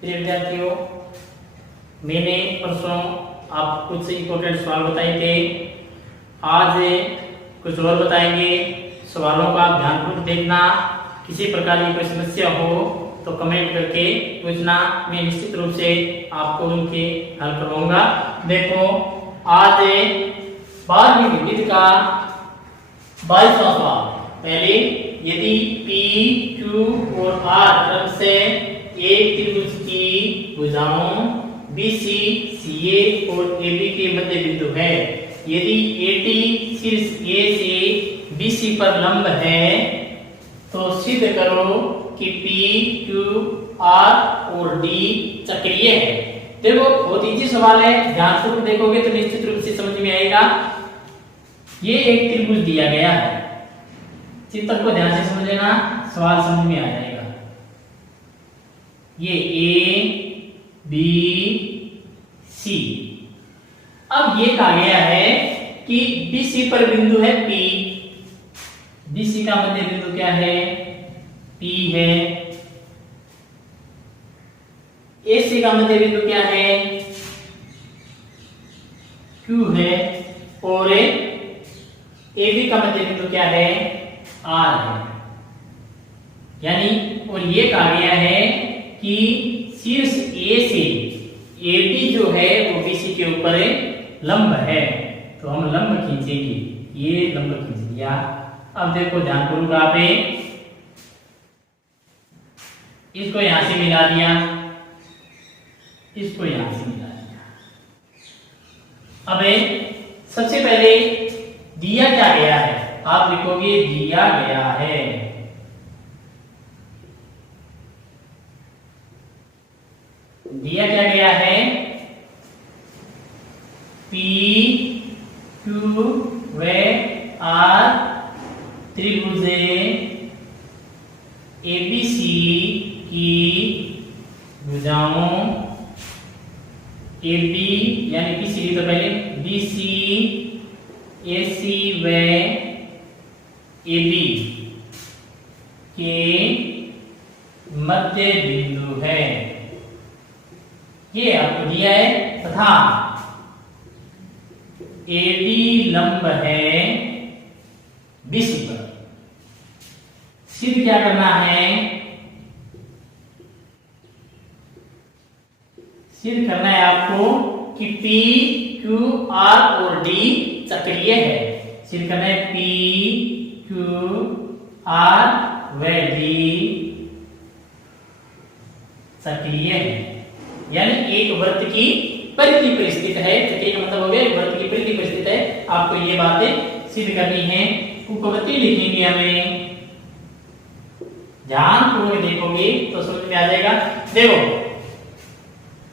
प्रिय विद्यार्थियों, मैंने परसों आपको कुछ इंपॉर्टेंट सवाल बताए थे। आज कुछ और बताएंगे। सवालों का ध्यानपूर्वक देखना। किसी प्रकार की कोई समस्या हो तो कमेंट करके पूछना, मैं निश्चित रूप से आपको उनके हल करवाऊंगा। देखो, आज 12वीं गणित का 22वां सवाल। पहले, यदि P, Q और R क्रम से एक त्रिभुज की भुजाओं BC, CA और AB के मध्य बिंदु है, यदि AT शीर्ष A से BC पर लंब है, तो सिद्ध करो कि P, Q, R और D चक्रीय है। देखो, बहुत इजी सवाल है, ध्यानपूर्वक देखोगे तो निश्चित रूप से समझ में आएगा। ये एक त्रिभुज दिया गया है, चित्र को ध्यान से समझ लेना, सवाल समझ में आ जाएगा। ये A, B, C। अब ये कहा गया है कि BC पर बिंदु है P। BC का मध्य बिंदु क्या है? P है। AC का मध्य बिंदु क्या है? Q है। और AB का मध्य बिंदु क्या है? R है। यानी और ये कहा गया है कि शीर्ष A से AB जो है वो BC के ऊपर लंब है, तो हम लंब खींचेंगे। ये लंब खींच दिया। अब देखो ध्यानपूर्वक, आप इसको यहां से मिला दिया, इसको यहां से मिला दिया। अब सबसे पहले दिया क्या गया है? आप लिखोगे दिया गया है दिया क्या गया है? P, Q व R त्रिभुज ABC की भुजाओं AB यानी BC तो पहले BC, AC व AB के मध्य बिंदु है। ये आपको दिया है, तथा AD लंब है BC पर। सिद्ध क्या करना है? सिद्ध करना है आपको कि P, Q, R और D चक्रीय है। सिद्ध करना है P, Q, R व D चक्रीय है। यानी एक वृत्त की परिधि पर स्थित है। चक्रीय का मतलब हो गया एक वृत्त की परिधि पर स्थित है। आपको ये बातें सिद्ध करनी है। उपपत्ति लिखेंगे हमें, ध्यानपूर्वक देखोगे तो समझ में आ जाएगा। देखो,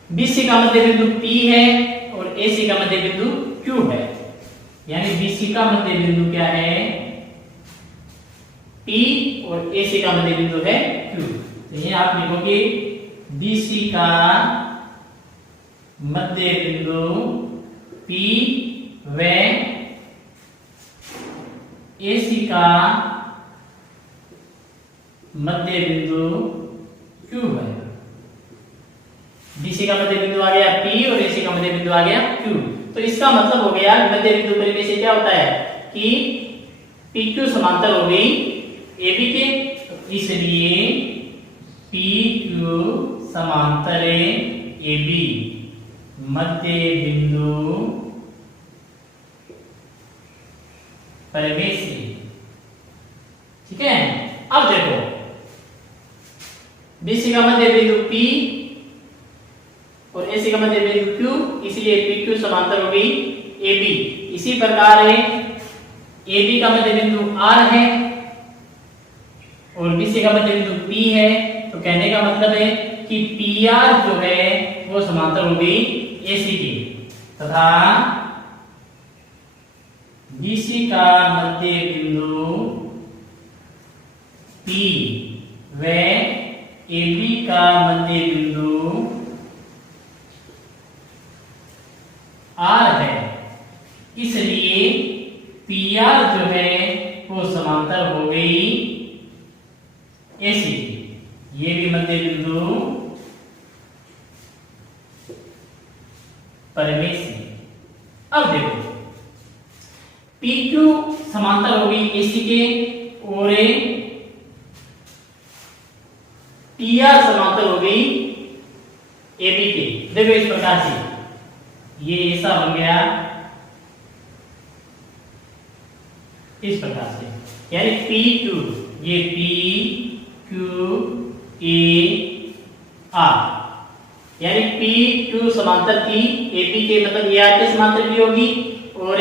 BC का मध्य बिंदु P है और AC का मध्य बिंदु Q है। यानी BC का मध्य बिंदु क्या है? P और AC का मध्य बिंदु है Q। तो ये आप लिखोगे BC का मध्य बिंदु P व AC का मध्य बिंदु Q है। BC का मध्य बिंदु आ गया P और AC का मध्य बिंदु आ गया Q। तो इसका मतलब हो गया मध्य बिंदु परिधि से क्या होता है कि PQ समांतर हो गई AB के, इसलिए PQ समांतर AB मध्य बिंदु परिमेय। ठीक है। अब देखो, BC का मध्य बिंदु P और AC का मध्य बिंदु Q, इसलिए PQ समांतर हो गई AB। इसी प्रकार है AB का मध्य बिंदु R है और BC का मध्य बिंदु P है। तो कहने का मतलब है कि PR जो है वो समांतर हो गई AC की, तथा BC का मध्य बिंदु P व AB का मध्य बिंदु R है, इसलिए PR जो है वो समांतर हो गई AC। ये भी मध्य बिंदु पी क्यू समांतर होगी एसी के और पी आर समांतर हो गई एबी के। देखो इस प्रकार से ये ऐसा बन गया इस प्रकार से, यानी पी क्यू, ये पी क्यू ए आर, यानी पी क्यू समांतर थी एबी के, मतलब ए आर के समांतर भी होगी और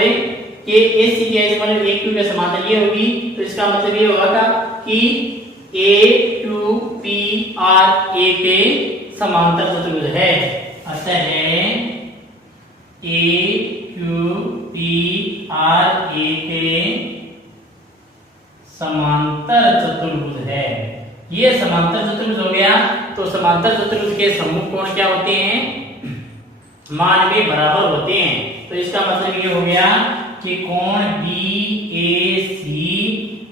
के एसी के मतलब ए क्यू के समांतर ये होगी। तो इसका मतलब ये होगा कि ए क्यू पी आर ए के समांतर चतुर्भुज है। अतः ए क्यू पी आर ए के समांतर चतुर्भुज है। ये समांतर चतुर्भुज हो गया। तो समांतर चतुर्भुज के सम्मुख कोण क्या होते हैं? मान में बराबर होते हैं। तो इसका मतलब ये हो गया कि कोण BAC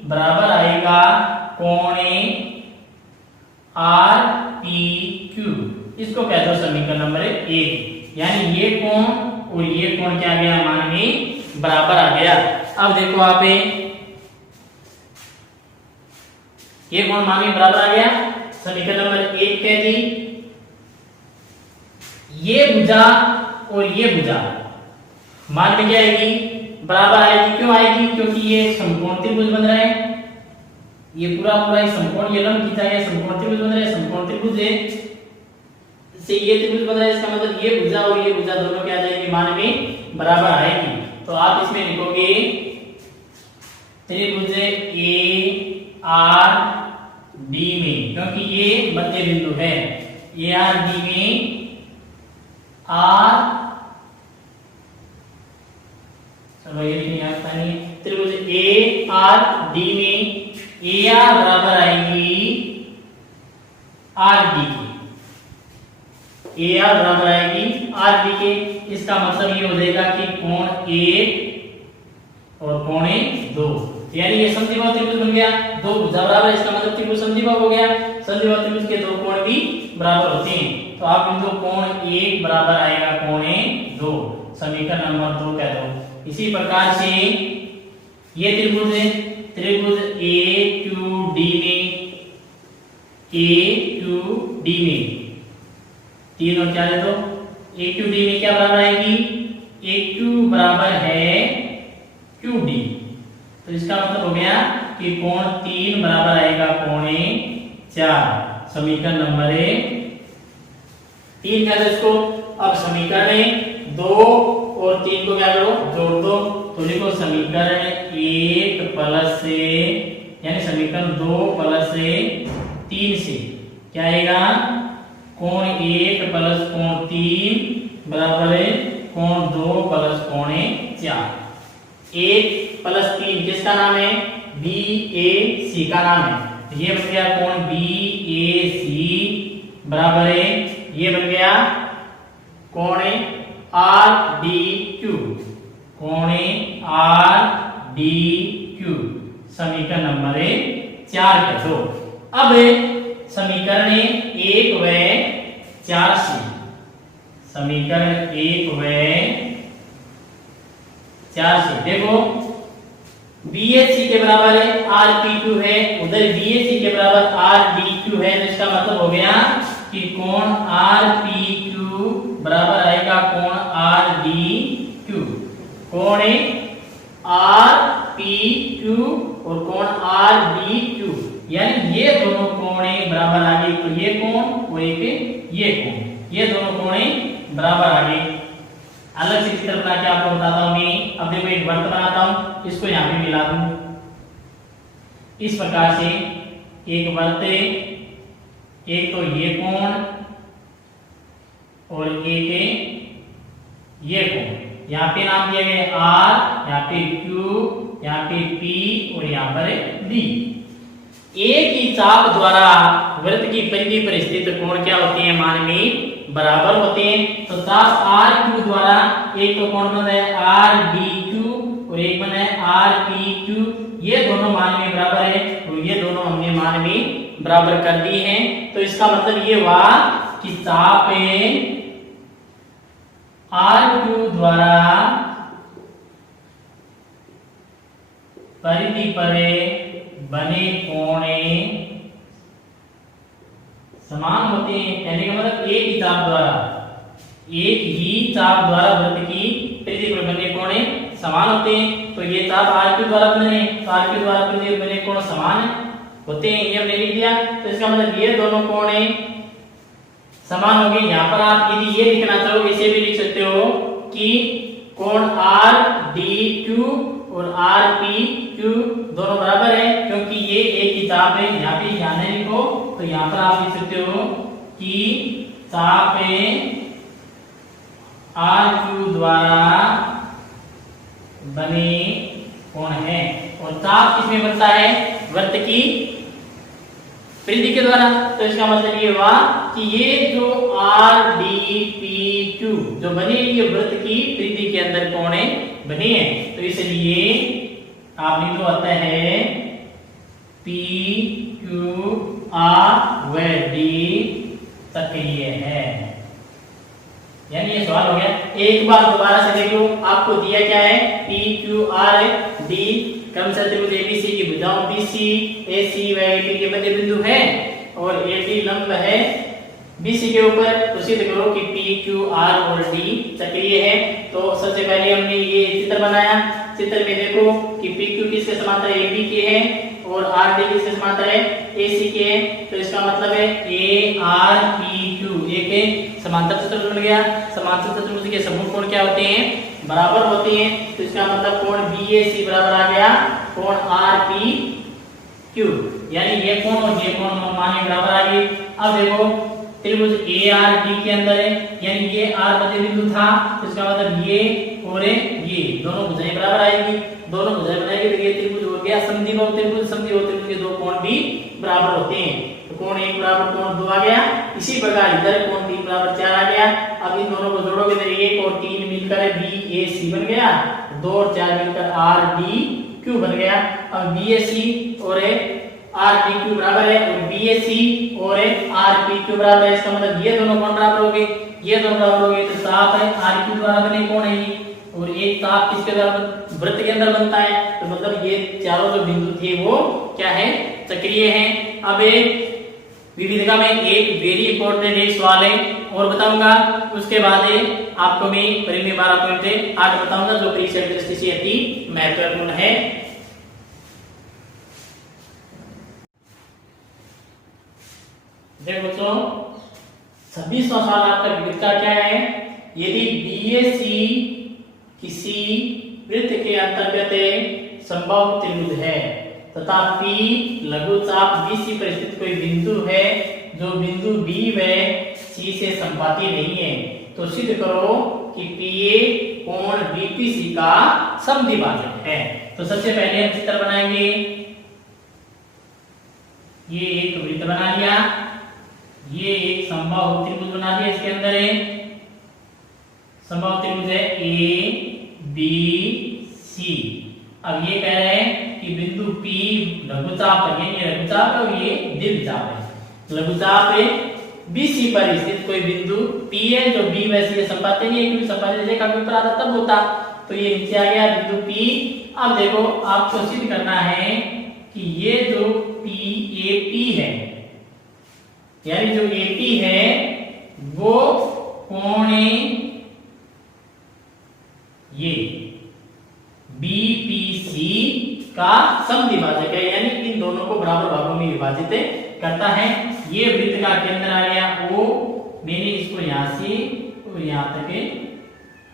बराबर आएगा कोण RPQ। इसको कहते हो समीकरण नंबर 1, यानी ये कोण और ये कोण क्या आ गया? मान में बराबर आ गया। अब देखो आप ये कोण मान में बराबर आ गया, समीकरण नंबर 1 कह दी। ये भुजा और ये भुजा मान में क्या आएगी? बराबर आएगी। क्यों आएगी? क्योंकि ये समकोण त्रिभुज बन रहा है। ये पूरा पूरा एक समकोण, ये लंब खींचा गया समकोण त्रिभुज बन रहा है। समकोण त्रिभुज से ये त्रिभुज बन रहा है, इसका मतलब ये भुजा और ये भुजा दोनों क्या आ जाएगी? मान में बराबर आएगी। तो आप इसमें लिखोगे त्रिभुज ARD में, क्योंकि ये मध्य बिंदु है। ARD में चलो ये नहीं आता नहीं, त्रिभुज ARD में AR बराबर आएगी RD की, AR बराबर आएगी RD के। इसका मतलब ये हो जाएगा कि कोण 1 और कोण 2, यानी ये समद्विबाहु त्रिभुज बन गया। दो भुजा बराबर, इसका मतलब त्रिभुज समद्विबाहु हो गया। समद्विबाहु त्रिभुज के दो कोण भी बराबर होते हैं। तो आप बिंदु कोण 1 बराबर आएगा कोण 2, समीकरण नंबर 2 कह दो। इसी प्रकार से ये त्रिभुज है, त्रिभुज AQD में तीन और क्या दे दो? AQD में क्या बराबर आएगी? AQ बराबर है QD। तो इसका मतलब हो गया कि कोण 3 बराबर आएगा कोण 4, समीकरण नंबर 3 कह दो इसको। अब समीकरण 2 और 3 को क्या करो? जोड़ दो। तो लिखो समीकरण 1 प्लस से, यानी समीकरण 2 प्लस 3 से क्या आएगा? कोण 1 प्लस कोण 3 बराबर है कोण 2 प्लस कोण 4। 1 प्लस 3 किसका नाम है? BAC का नाम है। तो ये बन गया कोण BAC बराबर है, ये बन गया कोण RDQ, कोण RDQ, समीकरण नंबर 4 कह दो। अब समीकरण 1 व 4 से, समीकरण 1 व 4 से देखो BAC के बराबर है RPQ है, उधर BAC के बराबर RDQ है। तो इसका मतलब हो गया कि कोण RPQ बराबर आएगा कोण RDQ। कोण RPQ और कोण RDQ, यानी ये दोनों कोण बराबर आ गए। तो ये कोण और एक ये कोण, ये दोनों कोण बराबर आ गए। अलग से चित्र बना के आपको बताता हूं मैं। अब देखो एक वृत्त बनाता हूं, इसको यहाँ पे मिला दूं इस प्रकार से। एक वृत्त, एक तो ये कोण और एक ये कोण। यहाँ पे नाम दिया गया R, यहाँ पे Q, यहाँ पे P और यहाँ पर D। एक ही चाप द्वारा वृत्त की परिधि पर स्थित कोण क्या होते हैं? मान में बराबर होते हैं। तो चाप RQ द्वारा एक तो कोण बना है RDQ और एक बना है RPQ। ये दोनों मान में बराबर है और ये दोनों हमने मान में बराबर कर दिए हैं। तो इसका मतलब ये हुआ कि चाप RQ द्वारा परिधि पर बने कोणे समान होते हैं। कहने का मतलब एक ही चाप द्वारा वृत्त की परिधि पर बने कोणे समान होते हैं। तो ये चाप आर क्यू द्वारा बने, तो आर क्यू द्वारा परिधि पर बने कोण समान होते हैं, ये हमने लिख दिया। तो इसका मतलब ये दोनों कोणे समान होंगे। यहाँ पर आप यदि ये लिखना चाहो इसे भी लिख सकते हो कि कोण आर डी क्यू और आर पी क्यू दोनों बराबर है, क्योंकि ये एक ही चाप है। यहाँ पे यहाँ नहीं लिखो, तो यहाँ पर आप लिख सकते हो कि चाप आर क्यू द्वारा बने कोण है। और चाप किसमें बनता है? वृत्त की परिधि के द्वारा। तो इसका मतलब ये हुआ कि ये जो आर डी पी क्यू जो बने ये वृत्त की परिधि के अंदर कोणे बने हैं। तो इसलिए आप लिख दो आता है पी क्यू आर व डी सक्रिय है। यानी ये सवाल हो गया। एक बार दोबारा से देख लो, आपको दिया क्या है? पी क्यू आर डी क्रमशः त्रिभुज एबीसी की भुजाओं बीसी एसी व एडी के मध्य बिंदु है और एडी लंब है बीसी के ऊपर। तो सिद्ध करो कि पी क्यू आर और डी सक्रिय है। तो सबसे पहले हमने ये चित्र बनाया। चित्र में देखो कि पी क्यू किसके समांतर है? एबी के है और आर डी किसके समांतर है? एसी के है। तो इसका मतलब है ए आर पी क्यू एक समांतर चतुर्भुज बन गया। समांतर चतुर्भुज के समूह कोण क्या होते हैं? बराबर होते हैं। तो इसका मतलब कोण बीएसी बराबर आ गया कोण आरपी क्यू, यानी ये कोण और ये कोण माने बराबर आ गए। अब देखो त्रिभुज एआरडी के अंदर है, यानी ये आर मध्य बिंदु था, तो इसका मतलब ये और ये दोनों भुजाएं बराबर आएगी। दोनों भुजाएं बनाएंगे तो ये त्रिभुज हो गया समद्विबाहु त्रिभुज। समद्विबाहु त्रिभुज के दो कोण भी बराबर होते हैं। तो कोण 1 बराबर कोण 2 आ गया। इसी प्रकार इधर कोण 3 बराबर 4 आ गया। अब इन दोनों को जोड़ोगे तो 1 और 3 मिलकर बीएसी बन गया, 2 और 4 मिलकर आरडीक्यू बन गया। अब बीएसी और आरडीक्यू बराबर है और बीएसी और आरपीक्यू बराबर है। इसका मतलब ये दोनों कोण बराबर हो गए, ये दोनों बराबर हो गए। तो ताप है आरक्यू द्वारा बने कोण है ये, और एक ताप किसके द्वारा वृत्त के अंदर बनता है। तो मतलब ये चारों जो बिंदु थे वो क्या है? सक्रिय हैं। अब एक विविधता में एक वेरी इंपॉर्टेंट एक सवाल है और बताऊंगा, उसके बाद आपको मैं परिमेय 12.8 बताऊंगा जो परीक्षा की दृष्टि से अति महत्वपूर्ण है। देखो बच्चों 26वां सवाल आपका विविधता क्या है? यदि बीएसी किसी वृत्त के अंतर्गत समबाहु त्रिभुज है तथा P लघुचाप BC पर स्थित कोई बिंदु है जो बिंदु B व C से संपाती नहीं है, तो सिद्ध करो कि PA कोण BPC का समद्विभाजक है। तो सबसे पहले हम चित्र बनाएंगे। ये एक वृत्त बना लिया, ये एक समबाहु त्रिभुज बना दिया। इसके अंदर है समबाहु त्रिभुज है ABC। अब ये कह रहे हैं कि बिंदु P लघुचाप है, ये लघुचाप है और ये दीर्घचाप है। लघुचाप है BC पर स्थित कोई बिंदु P है जो B व C से संपाती नहीं है, क्योंकि संपाती रेखा के ऊपर आता तब होता। तो ये नीचे आ गया बिंदु P। अब देखो आपको सिद्ध करना है कि ये जो PAP है, यानी जो AP है वो कोण ये BPC का समद्विभाजक है, यानी इन दोनों को बराबर भागों में विभाजित करता है। ये वृत्त का केंद्र आ गया O, मैंने इसको यहां से और यहां तक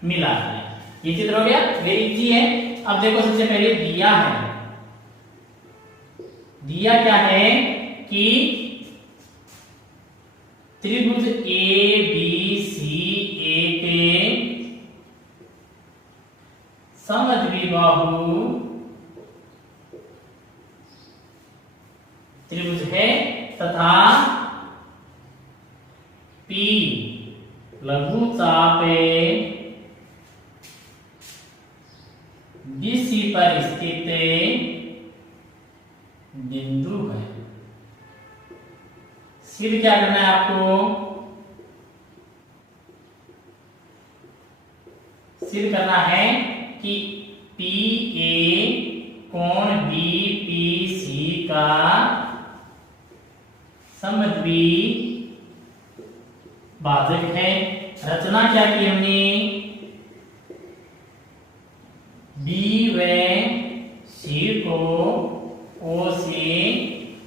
मिला है। ये चित्र हो गया, वेरी इजी है। अब देखो सबसे पहले दिया है, दिया क्या है कि त्रिभुज ABC एक समद्विबाहु त्रिभुज है तथा P लघुचाप BC पर स्थित बिंदु है। सिद्ध क्या करना है आपको? सिद्ध करना है कि PA कोण बीपीसी का समद्वि भाजक है। रचना क्या की हमने, बी व सी को ओ से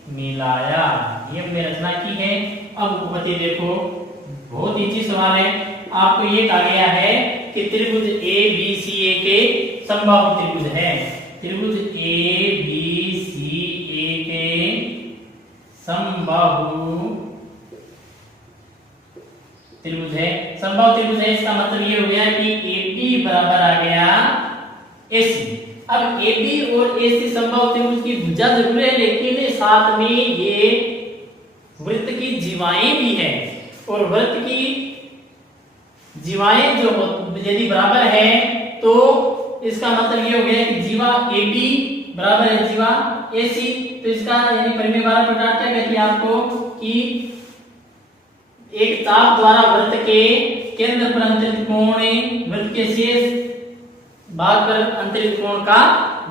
मिलाया, ये हमने रचना की है। अब उपपत्ति देखो, बहुत इजी सवाल है। आपको ये कहा गया है कि त्रिभुज ए बी सी ए के समबाहु त्रिभुज है। त्रिभुज ए बी सी ए के समबाहु त्रिभुज है। समबाहु त्रिभुज है, इसका मतलब ये हो गया कि AB बराबर आ गया AC। अब AB और AC समबाहु त्रिभुज की भुजा जरूर है, लेकिन साथ में ये वृत्त की जीवाएं भी है, और वृत्त की जीवाएं जो यदि बराबर है तो इसका मतलब ये हो गया कि जीवा AB बराबर है जीवा AC। तो इसका यानी परिमेय बारह प्रकार क्या कहती है आपको कि एक चाप द्वारा वृत्त के केंद्र पर अंतरित कोण वृत्त के शेष भाग पर अंतरित कोण का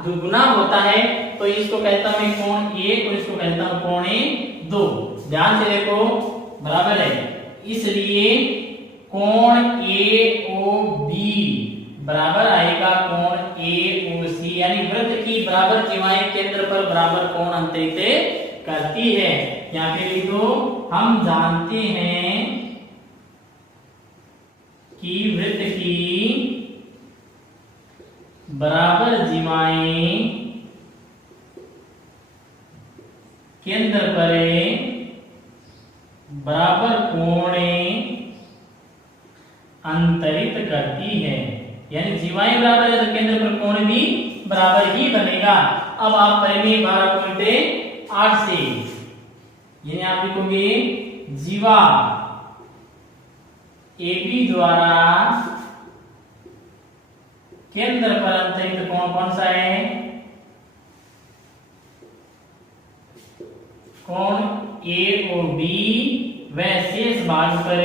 दुगुना होता है। तो इसको कहता हूं मैं कोण 1 और इसको कहता हूं कोण 2। ध्यान से देखो, बराबर है, इसलिए कोण AOB बराबर आएगा कोण AOC, यानी वृत्त की बराबर जीवाएं केंद्र पर बराबर कोण अंतरित करती है। यहाँ पे लिख दो, हम जानते हैं कि वृत्त की बराबर जीवाएं केंद्र पर बराबर कोण अंतरित करती है, यानी जीवाएं बराबर है तो केंद्र पर कोण भी बराबर ही बनेगा। अब आप परिमेय 12.8 से यानी आप लिखोगे जीवा AB द्वारा केंद्र पर अंतरित कोण कौन सा है, कोण AOB व शेष भाग पर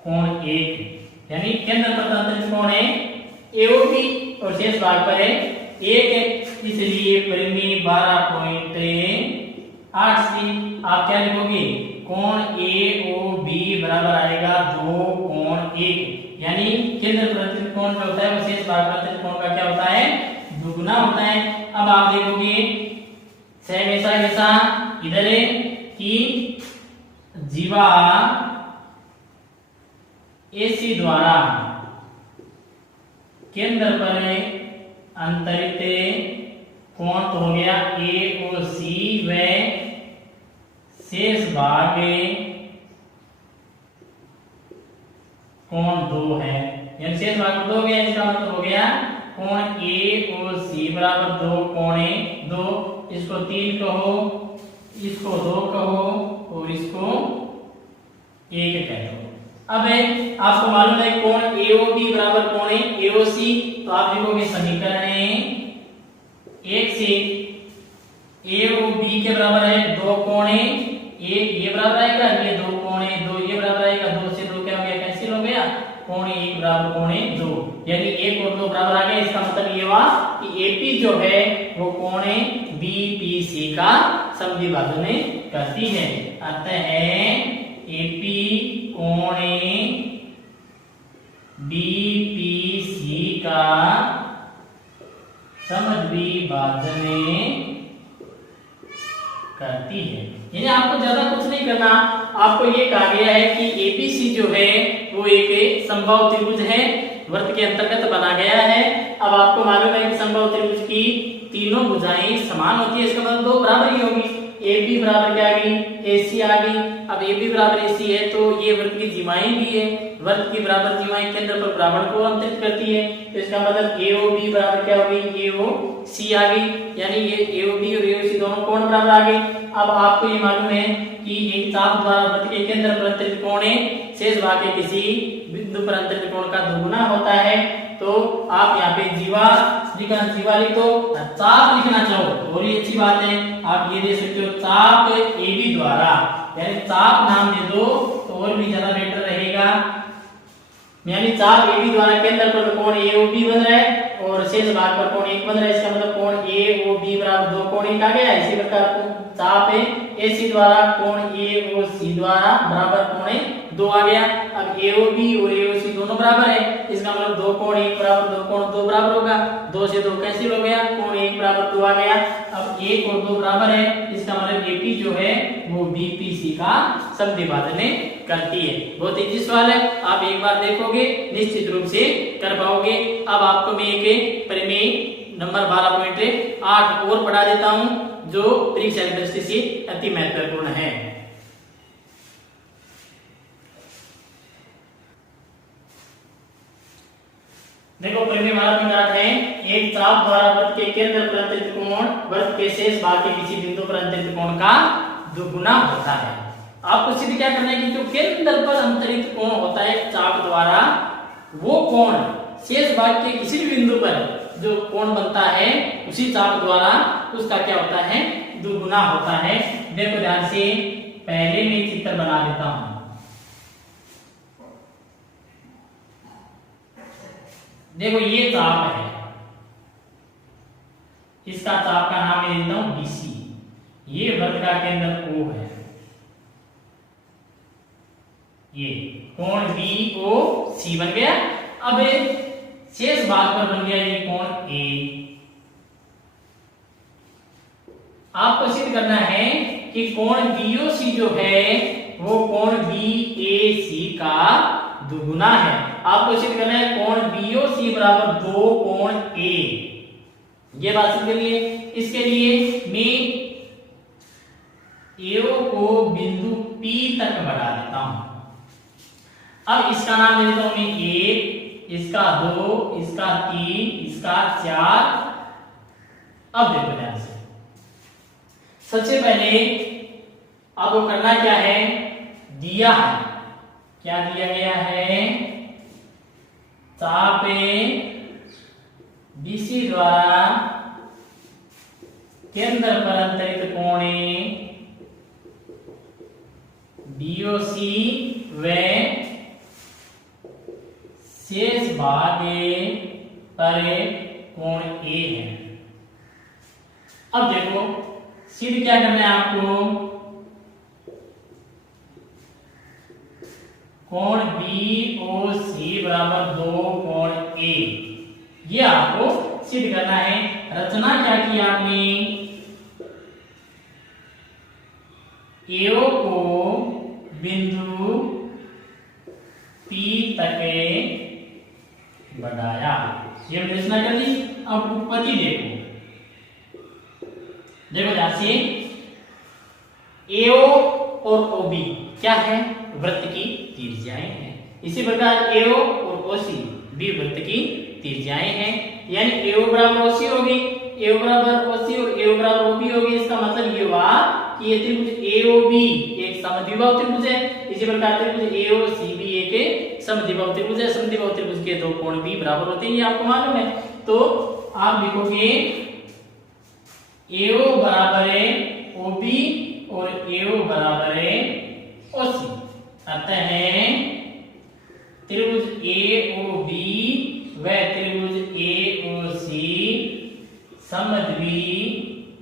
कोण 1, यानी केंद्र पर अंतरित कोण है AOB और शेष भाग पर है 1 है। इसलिए परिमेय 12.8 से आप क्या लिखोगे, कोण AOB बराबर आएगा 2 कोण 1, यानी केंद्र पर अंतरित कोण जो होता है वो शेष भाग पर अंतरित कोण का क्या होता है, दुगुना होता है। अब आप देखोगे सेम ऐसा कैसा इधर है कि जीवा AC द्वारा केंद्र पर अंतरित कोण तो हो गया AOC व शेष भाग कोण 2 है, यानी शेष भाग 2 हो गया। इसका मतलब हो गया कोण AOC बराबर 2 कोण 2। इसको 3 कहो, इसको 2 कहो और इसको 1 कह दो। अब आपको मालूम है कोण AOB बराबर कोण AOC, तो आप लिखोगे समीकरण 1 से AOB के बराबर है 2 कोण 1, ये बराबर आएगा, ये 2 कोण 2, ये बराबर आएगा, 2 से 2 क्या हो गया, कैंसिल हो गया, कोण 1 बराबर कोण 2, यानी 1 और 2 बराबर आ गए। इसका मतलब ये हुआ कि AP जो है वो कोण BPC का समद्विभाजन करती है। अतः AP कोण BPC का समद्विभाजन करती है। यानी आपको ज्यादा कुछ नहीं करना, आपको ये कहा गया है कि ABC जो है वो एक समबाहु त्रिभुज है, वृत्त के अंतर्गत बना गया है। अब आपको मालूम है कि समबाहु त्रिभुज की तीनों भुजाएं समान होती है, इसका मतलब 2 बराबर ही होगी। AB बराबर क्या आ गई, AC आ गई। अब AB बराबर AC है तो ये वृत्त की जीवाएं भी है, वृत्त की बराबर जीवाएं केंद्र पर बराबर को अंतरित करती है, तो इसका मतलब AOB बराबर क्या हो गई, AOC आ गई, यानी ये AOB और AOC दोनों कोण बराबर आ गए। अब आपको ये मालूम है कि एक चाप द्वारा वृत्त के केंद्र पर अंतरित कोण शेष भाग के किसी बिंदु पर अंतरित कोण का दुगुना होता है। तो आप यहाँ पे जीवा लिख दो, चाप लिखना चाहो और ये अच्छी बात है, आप ये दे सकते हो चाप AB द्वारा, यानी चाप नाम दे दो तो और भी ज्यादा बेटर रहेगा। यानी चाप AB द्वारा केंद्र पर कोण AOB बन रहा है और शेष भाग पर कोण 1 बन रहा है। इसका मतलब कोण AOB बराबर 2 कोण 1 आ गया। इसी प्रकार चाप AC द्वारा कोण AOC द्वारा बराबर कोण 2 आ गया। अब AOB और AOC दोनों बराबर है, इसका मतलब 2 कोण 1 बराबर 2 कोण 2 बराबर होगा। 2 से 2 कैंसिल हो गया, कोण 1 बराबर 2 आ गया। अब 1 और 2 बराबर है, इसका मतलब AP जो है वो BPC का समद्विभाजन करती है। बहुत इजी सवाल है, आप एक बार देखोगे निश्चित रूप से कर पाओगे। अब आपको मैं एक प्रमेय नंबर 12.8 और पढ़ा देता हूं जो परीक्षा की दृष्टि से अति महत्वपूर्ण है। देखो प्रमेय 12.8 है, एक चाप द्वारा वृत्त के केंद्र पर अंतरित कोण वृत्त के शेष भाग के किसी बिंदु पर अंतरित कोण का दुगुना होता है। आपको सिद्ध क्या करना है कि जो केंद्र पर अंतरित कोण होता है चाप द्वारा, वो कोण शेष भाग के किसी भी बिंदु पर जो कोण बनता है उसी चाप द्वारा उसका क्या होता है, दुगुना होता है। देखो ध्यान से, पहले मैं चित्र बना देता हूं। देखो ये चाप है, इसका चाप का नाम मैं देता हूं BC। ये वृत्त का केंद्र O है, ये कोण BOC बन गया। अब शेष भाग पर बन गया ये कोण A। आपको सिद्ध करना है कि कोण BOC जो है वो कोण BAC का दुगुना है। आपको सिद्ध करना है कोण BOC बराबर 2 कोण A। ये बात सिद्ध करनी है। इसके लिए मैं AO को बिंदु P तक बढ़ा देता हूं। अब इसका नाम दे देता हूं मैं 1, इसका 2, इसका 3, इसका 4। अब देखो ध्यान से, सबसे पहले आपको करना क्या है, दिया है, क्या दिया गया है, चाप BC द्वारा केंद्र पर अंतरित कोण BOC व शेष भाग पर कोण A है। अब देखो सिद्ध क्या करना है आपको, कोण BOC बराबर 2 कोण A, ये आपको सिद्ध करना है। रचना क्या की आपने, AO को बिंदु P तक बढ़ाया, ये रचना कर दी। अब उत्पत्ति देखो, देखो ध्यान से, AO और OB क्या है, वृत्त की त्रिज्याएं हैं। इसी प्रकार AO और OC भी वृत्त की त्रिज्याएं हैं। यानी AO बराबर OC होगी, AO बराबर OC और AO बराबर OB होगी। इसका मतलब ये हुआ कि ये त्रिभुज AOB एक समद्विबाहु त्रिभुज है। इसी प्रकार त्रिभुज AOC भी एक समद्विबाहु त्रिभुज है। समद्विबाहु त्रिभुज के दो कोण भी बराबर होते हैं, ये आपको मालूम है। तो आप लिखोगे AO बराबर है OB और AO बराबर है OC। अतः त्रिभुज AOB व त्रिभुज AOC समद्विबाहु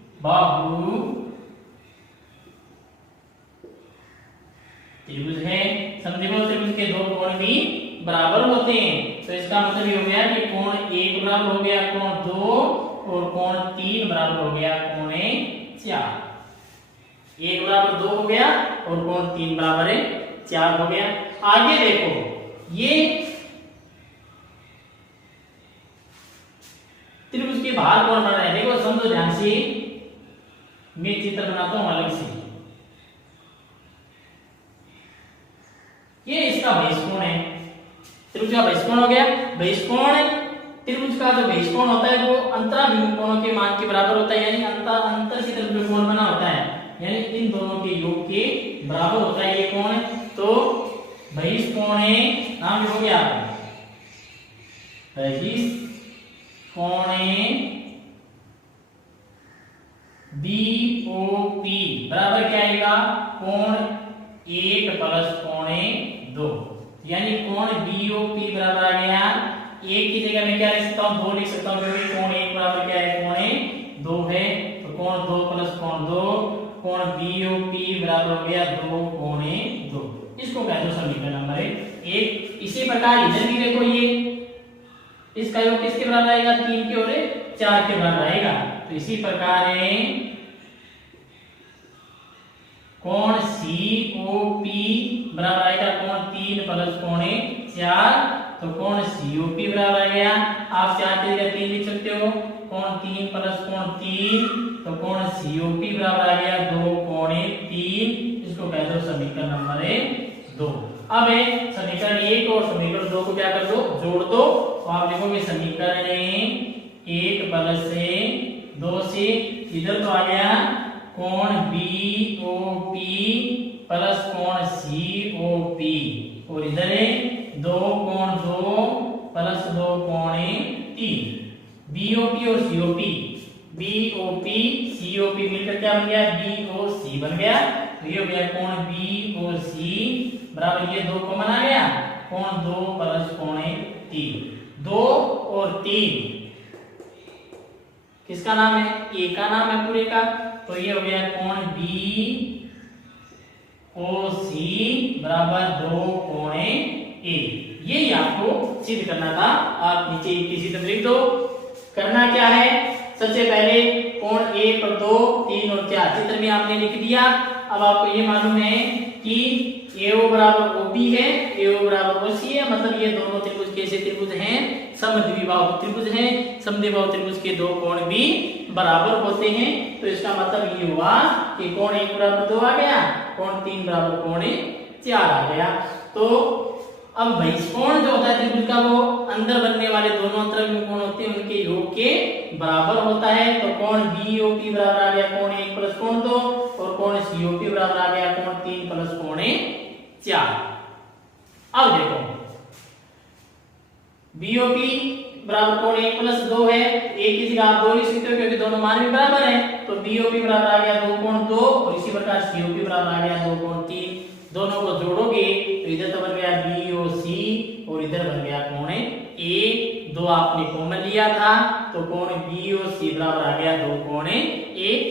त्रिभुज है। समद्विबाहु त्रिभुज के दो कोण भी बराबर होते हैं। तो इसका मतलब ये हो गया कि कोण 1 बराबर हो गया कोण 2 और कोण 3 बराबर हो गया कोण 4। 1 बराबर 2 हो गया और कोण 3 बराबर 4 हो गया। आगे देखो, ये त्रिभुज के बाहर कोण बन रहा है। देखो समझो ध्यान से, मैं चित्र बनाता हूं अलग से। ये इसका बहिष्कोण है, त्रिभुज का बहिष्कोण हो गया। बहिष्कोण त्रिभुज का जो बहिष्कोण होता है वो अंतराभिमुख कोणों के मान के बराबर होता है, यानी अंतर की तरफ जो कोण बना होता है, यानी इन दोनों के योग के बराबर होता है ये कोण। तो बहिष्कोण नाम हो गया बहिष्कोण BOP बराबर क्या आएगा, कोण 1 प्लस कोण 2। यानी कोण बीओपी बराबर आ गया, एक की जगह मैं क्या लिख सकता हूँ, 2 लिख सकता हूँ, क्योंकि कोण 1 बराबर क्या है, कोण 2 है। तो कोण 2 प्लस कोण 2, कोण बीओपी बराबर हो गया 2 कोण 2। इसको कह दो समीकरण नंबर 1। इसी प्रकार इधर भी देखो, ये इसका योग किसके बराबर आएगा, 3 के और 4 के बराबर आएगा। तो इसी प्रकार कोण सीओपी बराबर आएगा कोण 3 प्लस कोण 4। तो कोण सीओपी बराबर आ गया, आप 4 की जगह 3 लिख सकते हो, कोण 3 प्लस कोण 3। तो कोण सीओपी बराबर आ गया 2 कोण 3। इसको कह दो समीकरण नंबर 2। अब समीकरण 1 और समीकरण 2 को क्या कर दो, जोड़ दो। तो आप लिखोगे समीकरण 1 प्लस 2 से इधर तो आ गया कोण बीओपी प्लस कोण सीओपी, और इधर 2 कोण 2 प्लस 2 कोण 3। बीओपी और सीओपी, बीओपी सीओपी मिलकर क्या बन गया, बीओसी बन गया। तो ये हो गया कोण बीओसी बराबर, ये 2 कॉमन आ गया, कोण 2 प्लस कोण 3। 2 और 3 किसका नाम है, ए का नाम है पूरे का। तो ये हो गया कोण बी ओ सी बराबर 2 कोण ए। यही आपको सिद्ध करना था। आप नीचे किसी तरह लिख दो। करना क्या है, सबसे पहले कोण 1 और 2, 3 और 4 चित्र में आपने लिख दिया। अब आपको ये मालूम है कि AO बराबर OB है, AO बराबर OC है, मतलब ये दोनों त्रिभुज कैसे त्रिभुज हैं, समद्विबाहु त्रिभुज हैं। समद्विबाहु त्रिभुज के 2 कोण भी बराबर होते हैं। तो इसका मतलब ये हुआ कि कोण 1 बराबर 2 आ गया, कोण 3 बराबर कोण 4 आ गया। तो अब बहिष्कोण जो होता है त्रिभुज का, वो अंदर बनने वाले दोनों तरफ में कोण होते हैं उनके योग के बराबर होता है। तो कोण बीओपी बराबर आ गया कोण 1 प्लस कोण 2, और कोण सीओपी बराबर आ गया कोण 3 प्लस कोण 4। अब देखो बीओपी बराबर कोण 1 प्लस 2 है, एक की जगह आप 2 लिख सकते हो क्योंकि दोनों मान भी बराबर हैं। तो बीओपी बराबर आ गया 2 कोण 2, और इसी प्रकार सीओपी बराबर आ गया 2 कोण 3। दोनों को जोड़ोगे तो इधर तो बन गया बीओसी और इधर बन गया कोण ए। 2 आपने कॉमन लिया था, तो कोण बीओसी बराबर आ गया 2 कोण ए।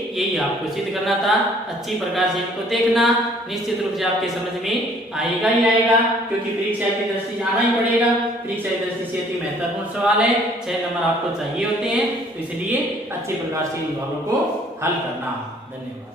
यही आपको सिद्ध करना था। अच्छी प्रकार से इसको देखना, निश्चित रूप से आपके समझ में आएगा ही आएगा, क्योंकि परीक्षा की दृष्टि से आना ही पड़ेगा। परीक्षा की दृष्टि से अति महत्वपूर्ण सवाल है, 6 नंबर आपको चाहिए होते हैं। तो इसलिए अच्छे प्रकार से इन सवालों को हल करना। धन्यवाद।